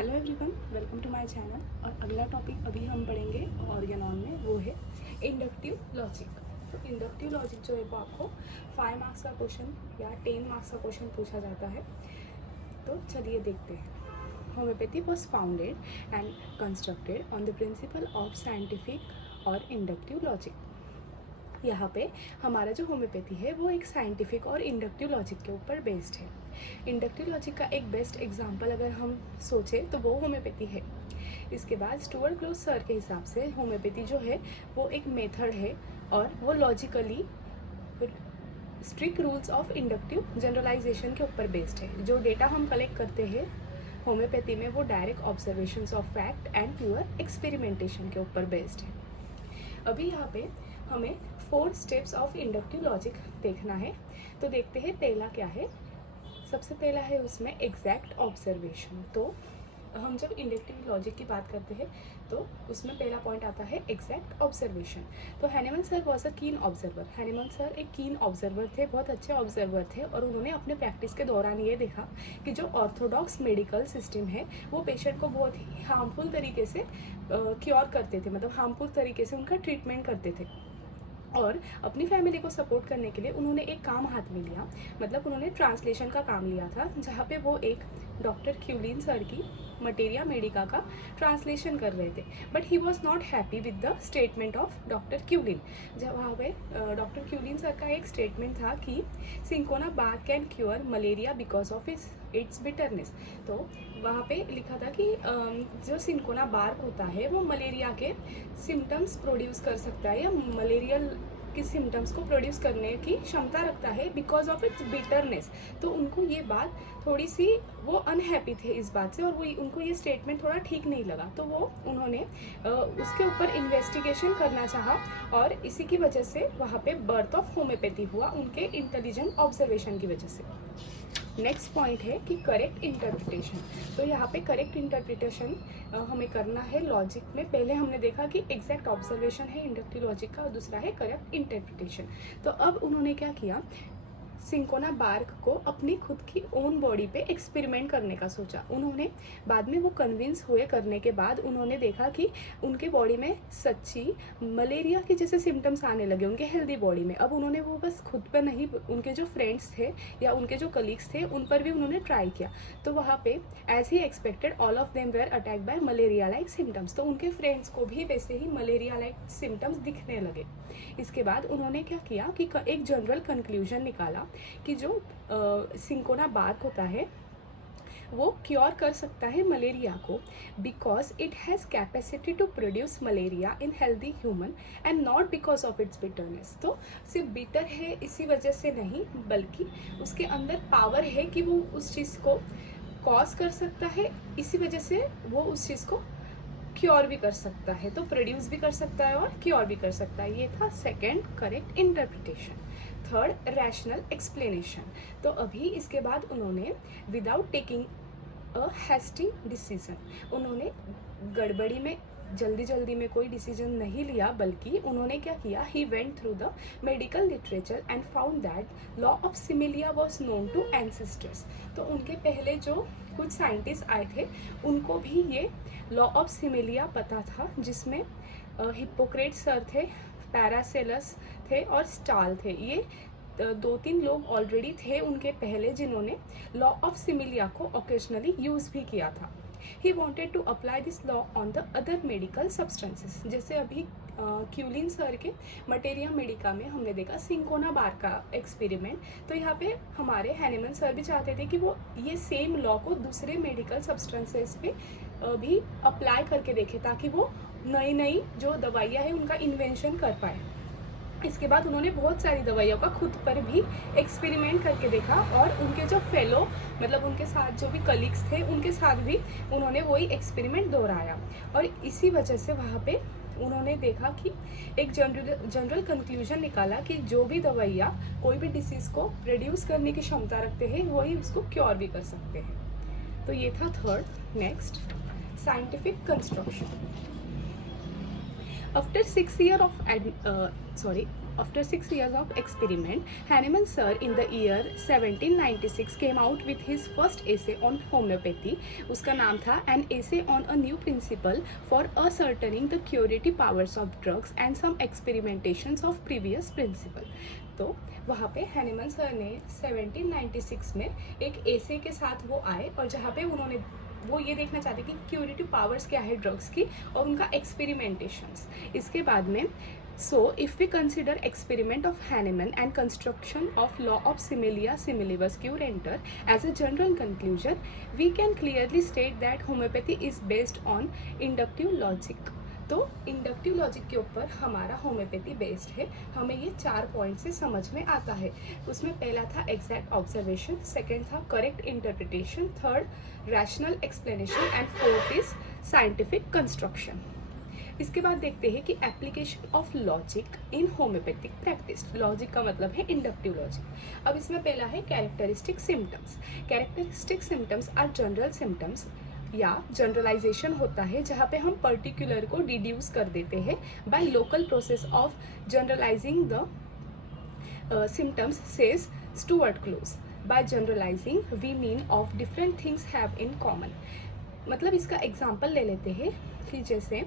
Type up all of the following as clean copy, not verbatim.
Hello everyone, welcome to my channel. और अगला topic अभी हम पढ़ेंगे ऑर्गेनॉन में, वो है इंडक्टिव लॉजिक। तो इंडक्टिव लॉजिक जो है वो आपको 5 मार्क्स का क्वेश्चन या 10 मार्क्स का क्वेश्चन पूछा जाता है। तो चलिए देखते हैं। Homeopathy was founded and constructed on the principle of scientific और इंडक्टिव लॉजिक। यहाँ पे हमारा जो होम्योपैथी है वो एक साइंटिफिक और इंडक्टिव लॉजिक के ऊपर बेस्ड है। इंडक्टिव लॉजिक का एक बेस्ट एग्जांपल अगर हम सोचें तो वो होम्योपैथी है। इसके बाद स्टुअर्ट क्लॉज सर के हिसाब से होम्योपैथी जो है वो एक मेथड है और वो logically strict rules of inductive generalization के ऊपर बेस्ड है। जो डेटा हम कलेक्ट करते हैं होम्योपैथी में वो direct observations of fact and pure experimentation के ऊपर बेस्ड है। अभी यहाँ पे हमें 4 स्टेप्स ऑफ इंडक्टिव लॉजिक देखना है। तो देखते हैं पहला क्या है। सबसे पहला है उसमें एग्जैक्ट ऑब्जर्वेशन। तो हम जब इंडक्टिव लॉजिक की बात करते हैं तो उसमें पहला पॉइंट आता है एग्जैक्ट ऑब्जर्वेशन। तो हैनेमन सर वॉज अ कीन ऑब्जर्वर। हैनेमन सर एक कीन ऑब्जर्वर थे, बहुत अच्छे ऑब्जर्वर थे और उन्होंने अपने प्रैक्टिस के दौरान ये देखा कि जो ऑर्थोडॉक्स मेडिकल सिस्टम है वो पेशेंट को बहुत ही हार्मफुल तरीके से क्योर करते थे, मतलब हार्मफुल तरीके से उनका ट्रीटमेंट करते थे। और अपनी फैमिली को सपोर्ट करने के लिए उन्होंने एक काम हाथ में लिया, मतलब उन्होंने ट्रांसलेशन का काम लिया था, जहाँ पे वो एक डॉक्टर क्यूलिन सर की मटेरिया मेडिका का ट्रांसलेशन कर रहे थे। But he was not happy with the statement of doctor Cullen. जब वहाँ पे डॉक्टर क्यूलिन सर का एक स्टेटमेंट था कि cinchona bar can cure malaria because of its bitterness. तो वहाँ पे लिखा था कि जो सिंकोना बार्क होता है वो मलेरिया के सिम्टम्स प्रोड्यूस कर सकता है या मलेरियल की सिम्टम्स को प्रोड्यूस करने की क्षमता रखता है बिकॉज ऑफ इट्स बिटरनेस। तो उनको ये बात थोड़ी सी, वो अनहैप्पी थे इस बात से और वो उनको ये स्टेटमेंट थोड़ा ठीक नहीं लगा। तो वो उन्होंने उसके ऊपर इन्वेस्टिगेशन करना चाहा और इसी की वजह से वहाँ पे बर्थ ऑफ होम्योपैथी हुआ, उनके इंटेलिजेंट ऑब्जर्वेशन की वजह से। नेक्स्ट पॉइंट है कि करेक्ट इंटरप्रिटेशन। तो यहाँ पे करेक्ट इंटरप्रिटेशन हमें करना है लॉजिक में। पहले हमने देखा कि एग्जैक्ट ऑब्जर्वेशन है इंडक्टिव लॉजिक का और दूसरा है करेक्ट इंटरप्रिटेशन। तो अब उन्होंने क्या किया, सिंकोना बार्क को अपनी खुद की ओन बॉडी पे एक्सपेरिमेंट करने का सोचा। उन्होंने बाद में वो कन्विंस हुए करने के बाद उन्होंने देखा कि उनके बॉडी में सच्ची मलेरिया के जैसे सिम्टम्स आने लगे उनके हेल्दी बॉडी में। अब उन्होंने वो बस खुद पर नहीं, उनके जो फ्रेंड्स थे या उनके जो कलीग्स थे उन पर भी उन्होंने ट्राई किया। तो वहाँ पे as he expected all of them were attack by malaria like symptoms. तो उनके फ्रेंड्स को भी वैसे ही मलेरिया लाइक सिम्टम्स दिखने लगे। इसके बाद उन्होंने क्या किया कि एक जनरल कंक्लूजन निकाला कि जो सिंकोना बार्क होता है वो क्योर कर सकता है मलेरिया को because it has capacity to produce malaria in healthy human and not because of its bitterness. तो सिर्फ बिटर है इसी वजह से नहीं, बल्कि उसके अंदर पावर है कि वो उस चीज़ को कॉज कर सकता है, इसी वजह से वो उस चीज़ को क्योर भी कर सकता है। तो प्रोड्यूस भी कर सकता है और क्योर भी कर सकता है। ये था second correct interpretation. Third rational explanation. तो अभी इसके बाद उन्होंने without taking a hasty decision, उन्होंने गड़बड़ी में जल्दी में कोई डिसीजन नहीं लिया, बल्कि उन्होंने क्या किया, he went through the medical literature and found that law of similia was known to ancestors. तो उनके पहले जो कुछ साइंटिस्ट आए थे उनको भी ये लॉ ऑफ सिमिलिया पता था, जिसमें हिप्पोक्रेट सर थे, पैरासेलस थे और स्टाल थे। ये 2-3 लोग ऑलरेडी थे उनके पहले जिन्होंने लॉ ऑफ सिमिलिया को ओकेजनली यूज़ भी किया था। He wanted to apply this law on the other medical substances. जैसे अभी क्यूलिन सर के मटेरिया मेडिका में हमने देखा सिंकोना बार का एक्सपेरिमेंट, तो यहाँ पे हमारे हैनेमन सर भी चाहते थे कि वो ये सेम लॉ को दूसरे मेडिकल सब्सटेंसेस पे भी अप्लाई करके देखे, ताकि वो नई जो दवाइयाँ हैं उनका इन्वेंशन कर पाए। इसके बाद उन्होंने बहुत सारी दवाइयों का खुद पर भी एक्सपेरिमेंट करके देखा और उनके जो फेलो, मतलब उनके साथ जो भी कलीग्स थे उनके साथ भी उन्होंने वही एक्सपेरिमेंट दोहराया। और इसी वजह से वहाँ पे उन्होंने देखा कि एक जनरल कंक्लूजन निकाला कि जो भी दवाइयाँ कोई भी डिसीज़ को रिड्यूस करने की क्षमता रखते हैं वही उसको क्योर भी कर सकते हैं। तो ये था third. Next scientific construction. After 6 years of After 6 years of experiment, Hahnemann sir in the year 1796 came out with his first essay on homeopathy. उसका नाम था An Essay on a New Principle for Ascertaining the Curative Powers of Drugs and Some Experimentations of Previous Principle. तो वहाँ पे Hahnemann sir ने 1796 में एक एसे के साथ वो आए और जहाँ पे उन्होंने वो ये देखना चाहते कि क्यूरेटिव पावर्स क्या है ड्रग्स की और उनका एक्सपेरिमेंटेशंस. इसके बाद में so if we consider experiment of Hahnemann and construction of law of similia similibus curenter as a general conclusion, we can clearly state that homeopathy is based on inductive logic. तो inductive logic के ऊपर हमारा homeopathy based है. हमें ये 4 point से समझ में आता है. उसमें पहला था एग्जैक्ट ऑब्जर्वेशन, सेकंड था correct interpretation, third rational explanation and fourth is scientific construction. इसके बाद देखते हैं कि application of logic in homeopathic practice. Logic का मतलब है इंडक्टिव लॉजिक. अब इसमें पहला है characteristic symptoms. Characteristic symptoms are general symptoms या जनरलाइजेशन होता है जहाँ पे हम पर्टिकुलर को डिड्यूस कर देते हैं by local process of generalizing the symptoms, says Stuart Close. By generalizing we mean of different things have in common. मतलब इसका एग्जाम्पल ले लेते हैं कि जैसे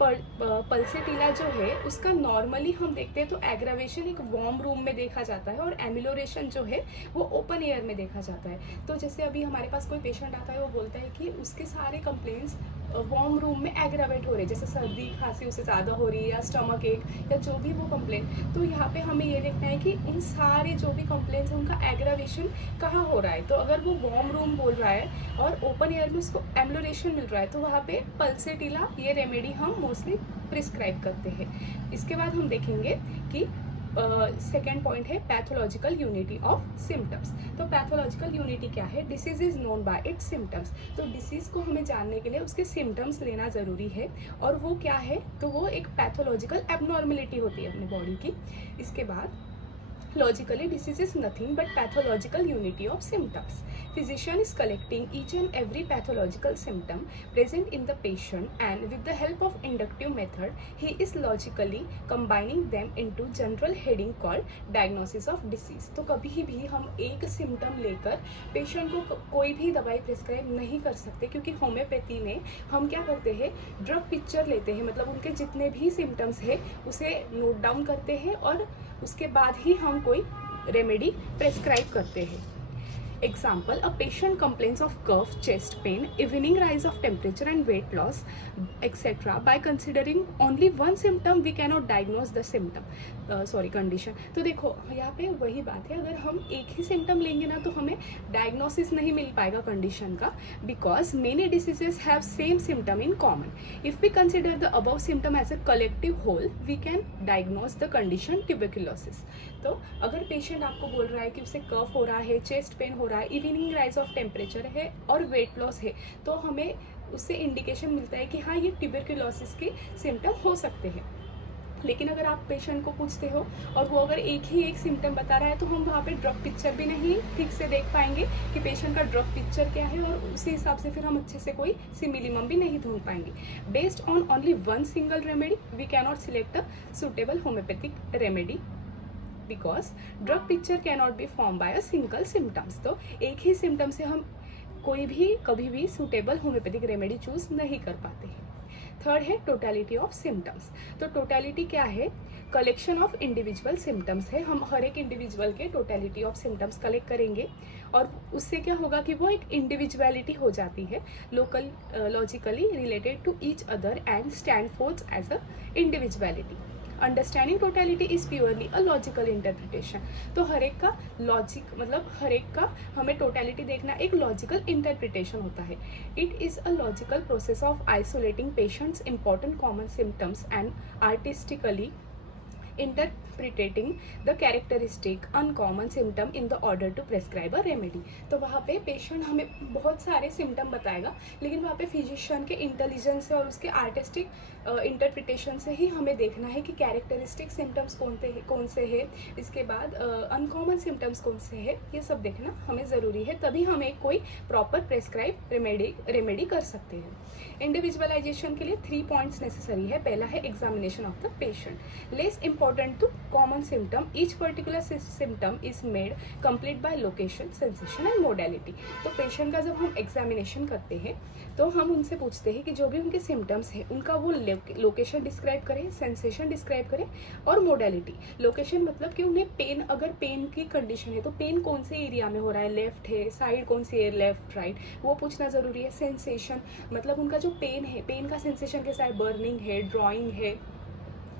पल्सेटिला जो है उसका नॉर्मली हम देखते हैं तो एग्रावेशन एक वार्म रूम में देखा जाता है और एमिलोरेशन जो है वो ओपन एयर में देखा जाता है. तो जैसे अभी हमारे पास कोई पेशेंट आता है वो बोलता है कि उसके सारे कंप्लेंट्स वार्म रूम में एग्रावेट हो रहे हैं, जैसे सर्दी खांसी उससे ज़्यादा हो रही है या स्टमक एक या जो भी वो कंप्लेंट. तो यहाँ पे हमें ये देखना है कि उन सारे जो भी कंप्लेंट्स हैं उनका एग्रावेशन कहाँ हो रहा है. तो अगर वो वार्म रूम बोल रहा है और ओपन एयर में उसको एमिलोरेशन मिल रहा है तो वहाँ पे पल्सेटिला ये रेमेडी हम मोस्टली प्रिस्क्राइब करते हैं. इसके बाद हम देखेंगे कि सेकेंड पॉइंट है पैथोलॉजिकल यूनिटी ऑफ सिम्टम्स. तो पैथोलॉजिकल यूनिटी क्या है? Disease is known by it's symptoms. तो डिसीज को हमें जानने के लिए उसके सिम्टम्स लेना ज़रूरी है. और वो क्या है? तो वो एक पैथोलॉजिकल एबनॉर्मेलिटी होती है अपनी बॉडी की. इसके बाद logically disease is nothing but pathological unity of symptoms. Physician is collecting each and every pathological symptom present in the patient and with the help of inductive method he is logically combining them into general heading called diagnosis of disease. तो कभी भी हम एक symptom लेकर patient को कोई भी दवाई प्रिस्क्राइब नहीं कर सकते क्योंकि होम्योपैथी में हम क्या करते हैं ड्रग पिक्चर लेते हैं. मतलब उनके जितने भी सिम्टम्स है उसे नोट डाउन करते हैं और उसके बाद ही हम कोई रेमेडी प्रेस्क्राइब करते हैं. Example, a patient complains of cough, chest pain, evening rise of temperature and weight loss, etc. By considering only one symptom, we cannot diagnose the symptom. Condition. तो देखो यहाँ पे वही बात है, अगर हम एक ही सिम्टम लेंगे ना तो हमें डायग्नोसिस नहीं मिल पाएगा कंडीशन का, because many diseases have same symptom in common. If we consider the above symptom as a collective whole we can diagnose the condition tuberculosis. तो अगर पेशेंट आपको बोल रहा है कि उसे कफ हो रहा है, चेस्ट पेन हो रहा है, इवनिंग राइज ऑफ टेम्परेचर है और वेट लॉस है, तो हमें उससे इंडिकेशन मिलता है कि हाँ ये ट्यूबरक्यूलोसिस के सिम्टम हो सकते हैं. लेकिन अगर आप पेशेंट को पूछते हो और वो अगर एक ही एक सिम्टम बता रहा है तो हम वहाँ पे ड्रग पिक्चर भी नहीं ठीक से देख पाएंगे कि पेशेंट का ड्रग पिक्चर क्या है और उसी हिसाब से फिर हम अच्छे से कोई सिमिलिमम भी नहीं ढूंढ पाएंगे. Based on only one single remedy we cannot select a suitable homeopathic remedy because drug picture cannot be form by a single symptoms. तो एक ही सिम्टम से हम कोई भी कभी भी सुटेबल होम्योपैथिक रेमेडी चूज नहीं कर पाते हैं. थर्ड है टोटलिटी ऑफ सिम्टम्स. तो टोटलिटी क्या है? कलेक्शन ऑफ इंडिविजुअल सिम्टम्स है. हम हर एक इंडिविजुअल के टोटलिटी ऑफ सिम्टम्स कलेक्ट करेंगे और उससे क्या होगा कि वो एक इंडिविजुअलिटी हो जाती है, local logically related to each other and stand forth as a individuality. Understanding totality is purely a logical interpretation. तो हर एक का लॉजिक मतलब हर एक का हमें टोटलिटी देखना एक लॉजिकल इंटरप्रिटेशन होता है. It is a logical process of isolating patients important common symptoms and artistically interpreting the characteristic uncommon symptom in the order to prescribe a remedy. तो वहाँ पे पेशेंट हमें बहुत सारे सिम्टम बताएगा लेकिन वहाँ पे फिजिशियन के इंटेलिजेंस से और उसके आर्टिस्टिक इंटरप्रिटेशन से ही हमें देखना है कि कैरेक्टरिस्टिक सिम्टम्स कौन से है, इसके बाद अनकॉमन सिम्टम्स कौन से है, ये सब देखना हमें ज़रूरी है. तभी हमें कोई प्रॉपर प्रेस्क्राइब रेमेडी कर सकते हैं. इंडिविजुअलाइजेशन के लिए 3 पॉइंट्स नेसेसरी है. पहला है examination of the patient. Less important to common symptom. Each particular symptom is made complete by location, sensation and modality. तो पेशेंट का जब हम एग्जामिनेशन करते हैं तो हम उनसे पूछते हैं कि जो भी उनके सिम्टम्स हैं उनका वो लोकेशन डिस्क्राइब करें, सेंसेशन डिस्क्राइब करें और मोडालिटी. लोकेशन मतलब कि उन्हें पेन, अगर पेन की कंडीशन है तो पेन कौन से एरिया में हो रहा है, लेफ्ट है, साइड कौन सी है, लेफ्ट राइट, वो पूछना ज़रूरी है. सेंसेशन मतलब उनका जो पेन है, पेन का सेंसेशन कैसा है, बर्निंग है, ड्रॉइंग है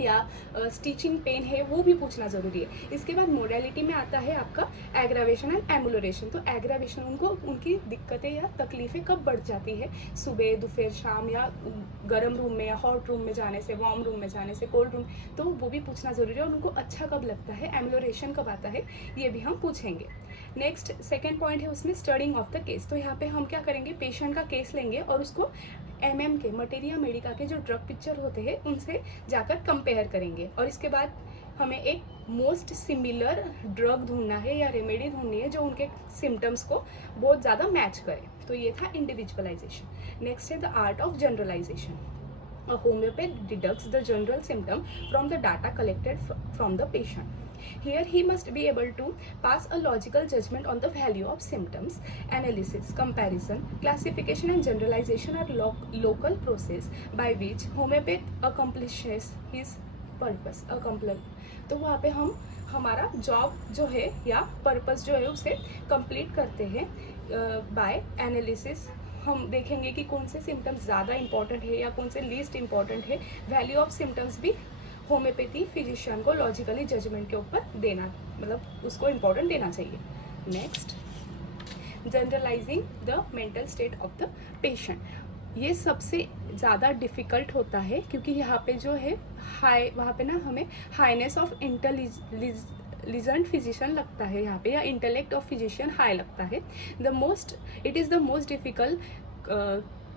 या स्टिचिंग पेन है, वो भी पूछना ज़रूरी है. इसके बाद मोडालिटी में आता है आपका एग्रावेशन एंड एमुलरेशन. तो एग्रावेशन उनको उनकी दिक्कतें या तकलीफ़ें कब बढ़ जाती है, सुबह, दोपहर, शाम या गर्म रूम में या हॉट रूम में जाने से, वार्म रूम में जाने से, कोल्ड रूम, तो वो भी पूछना ज़रूरी है. और उनको अच्छा कब लगता है, एमुलरेशन कब आता है, ये भी हम पूछेंगे. नेक्स्ट सेकेंड पॉइंट है उसमें स्टडिंग ऑफ द केस. तो यहाँ पे हम क्या करेंगे, पेशेंट का केस लेंगे और उसको MM के, मटेरिया मेडिका के जो ड्रग पिक्चर होते हैं उनसे जाकर कंपेयर करेंगे. और इसके बाद हमें एक मोस्ट सिमिलर ड्रग ढूंढना है या रेमेडी ढूंढनी है जो उनके सिम्टम्स को बहुत ज़्यादा मैच करे. तो ये था इंडिविजुअलाइजेशन. नेक्स्ट है the art of generalization. A homeopath deducts the general symptom from the data collected from the patient. Here he must be able to pass a logical judgment on the value of symptoms. Analysis, comparison, classification and generalization are local process by which homeopath accomplishes his purpose. तो वहाँ पे हम हमारा job जो है या purpose जो है उसे कंप्लीट करते हैं बाय एनालिसिस. हम देखेंगे कि कौन से सिम्टम्स ज़्यादा इंपॉर्टेंट है या कौन से लीस्ट इंपॉर्टेंट है. वैल्यू ऑफ सिम्टम्स भी होम्योपैथी फिजिशियन को लॉजिकली जजमेंट के ऊपर देना, मतलब उसको इम्पोर्टेंट देना चाहिए. Next, generalizing the mental state of the patient. ये सबसे ज़्यादा डिफ़िकल्ट होता है क्योंकि यहाँ पे जो है हाई, वहाँ पे ना हमें हाईनेस ऑफ इंटेलिजेंट फिजिशियन लगता है यहाँ पे, या इंटेलेक्ट ऑफ फिजिशियन हाई लगता है. It is the most difficult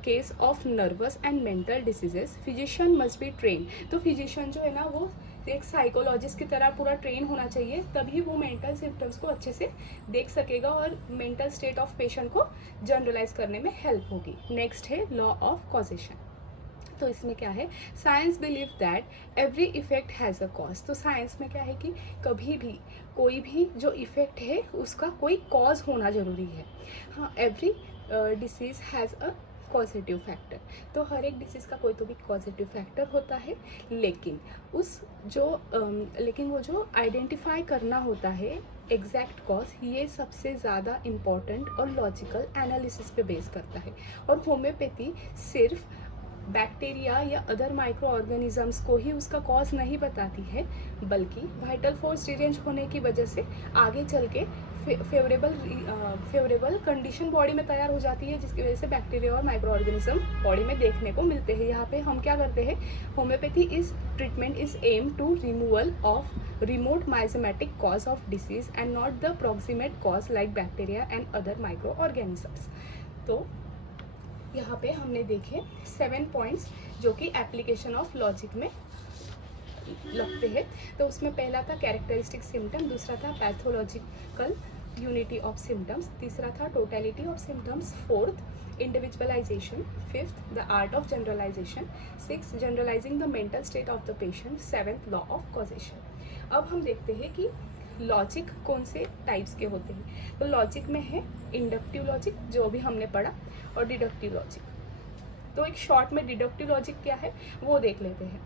case of nervous and mental diseases. Physician must be train. तो फिजिशियन जो है ना वो एक साइकोलॉजिस्ट की तरह पूरा ट्रेन होना चाहिए, तभी वो मेंटल सिम्टम्स को अच्छे से देख सकेगा और मेंटल स्टेट ऑफ पेशेंट को जनरलाइज करने में हेल्प होगी. नेक्स्ट है लॉ ऑफ कॉजेशन. तो इसमें क्या है, science believe that every effect has a cause. तो साइंस में क्या है कि कभी भी कोई भी जो इफेक्ट है उसका कोई कॉज होना ज़रूरी है. हाँ, every disease has a positive factor. तो हर एक डिसीज़ का कोई तो भी पॉजिटिव फैक्टर होता है, लेकिन वो जो आइडेंटिफाई करना होता है एग्जैक्ट कॉज, ये सबसे ज़्यादा इम्पॉर्टेंट और लॉजिकल एनालिसिस पे बेस करता है. और होम्योपैथी सिर्फ बैक्टीरिया या अदर माइक्रो ऑर्गेनिजम्स को ही उसका कॉज नहीं बताती है, बल्कि वाइटल फोर्स रिअरेंज होने की वजह से आगे चल के फेवरेबल कंडीशन बॉडी में तैयार हो जाती है, जिसकी वजह से बैक्टीरिया और माइक्रो ऑर्गेनिज्म बॉडी में देखने को मिलते हैं. यहाँ पे हम क्या करते हैं, homeopathy is treatment is aim to removal of remote miasmatic cause of disease and not the proximate cause like bacteria and other micro organisms. तो यहाँ पे हमने देखे 7 पॉइंट्स जो कि एप्लीकेशन ऑफ लॉजिक में लगते हैं. तो उसमें पहला था कैरेक्टरिस्टिक सिम्टम, दूसरा था पैथोलॉजिकल यूनिटी ऑफ सिम्टम्स, तीसरा था totality of symptoms, fourth individualization, fifth the art of generalization, six generalizing the mental state of the patient, seventh law of causation. अब हम देखते हैं कि लॉजिक कौन से टाइप्स के होते हैं. तो लॉजिक में है इंडक्टिव लॉजिक जो अभी हमने पढ़ा, और डिडक्टिव लॉजिक. तो एक शॉर्ट में डिडक्टिव लॉजिक क्या है वो देख लेते हैं.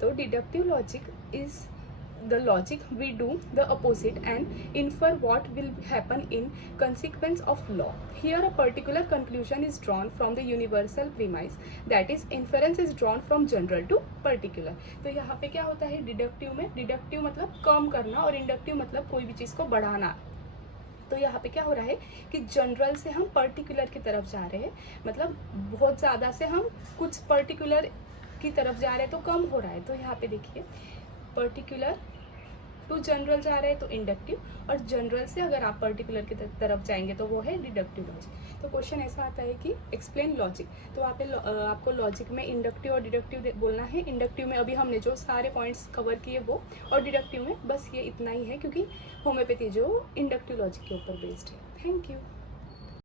तो deductive logic is the logic we do the opposite and infer what will happen in consequence of law. Here a particular conclusion is drawn from the universal premise, that is inference is drawn from general to particular. तो यहाँ पे क्या होता है deductive में, deductive मतलब कम करना और इंडक्टिव मतलब कोई भी चीज़ को बढ़ाना. तो यहाँ पे क्या हो रहा है कि जनरल से हम पर्टिकुलर की तरफ जा रहे हैं, मतलब बहुत ज़्यादा से हम कुछ पर्टिकुलर की तरफ जा रहे हैं तो कम हो रहा है. तो यहाँ पे देखिए पर्टिकुलर टू जनरल जा रहे हैं तो इंडक्टिव, और जनरल से अगर आप पर्टिकुलर की तरफ जाएंगे तो वो है डिडक्टिव लॉजिक. तो क्वेश्चन ऐसा आता है कि एक्सप्लेन लॉजिक. तो वहाँ पे आपको लॉजिक में इंडक्टिव और डिडक्टिव बोलना है. इंडक्टिव में अभी हमने जो सारे पॉइंट्स कवर किए वो, और डिडक्टिव में बस ये इतना ही है क्योंकि होम्योपैथी जो इंडक्टिव लॉजिक के ऊपर बेस्ड है. Thank you.